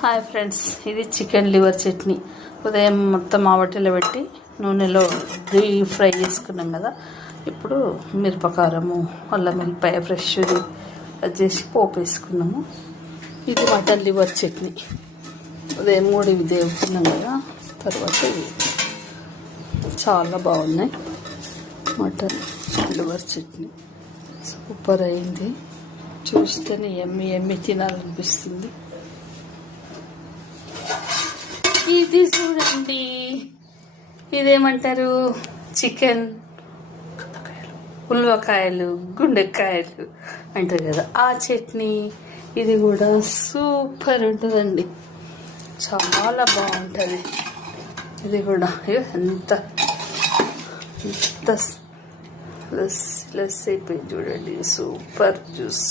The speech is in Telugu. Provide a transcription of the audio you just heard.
హాయ్ ఫ్రెండ్స్, ఇది చికెన్ లివర్ చట్నీ. ఉదయం మొత్తం ఆవటిలో పెట్టి నూనెలో డీప్ ఫ్రై చేసుకున్నాం కదా. ఇప్పుడు మిరపకారము, అల్లం వెల్లిపాయ ఫ్రెష్ది అది చేసి పోపు వేసుకున్నాము. ఇది మటన్ లివర్ చట్నీ. ఉదయం మూడు ఇవి దేవుకున్నాం కదా. తర్వాత ఇవి చాలా బాగున్నాయి. మటన్ లివర్ చట్నీ సూపర్ అయింది. చూస్తేనే ఎమ్మి తినాలనిపిస్తుంది. ఇది చూడండి, ఇదేమంటారు, చికెన్ ఉల్వకాయలు, గుండెకాయలు అంటారు కదా, ఆ చట్నీ. ఇది కూడా సూపర్ ఉంటుందండి, చాలా బాగుంటుంది. ఇది కూడా ఎంత లస్సీ అయిపోయింది చూడండి, సూపర్ జ్యూస్.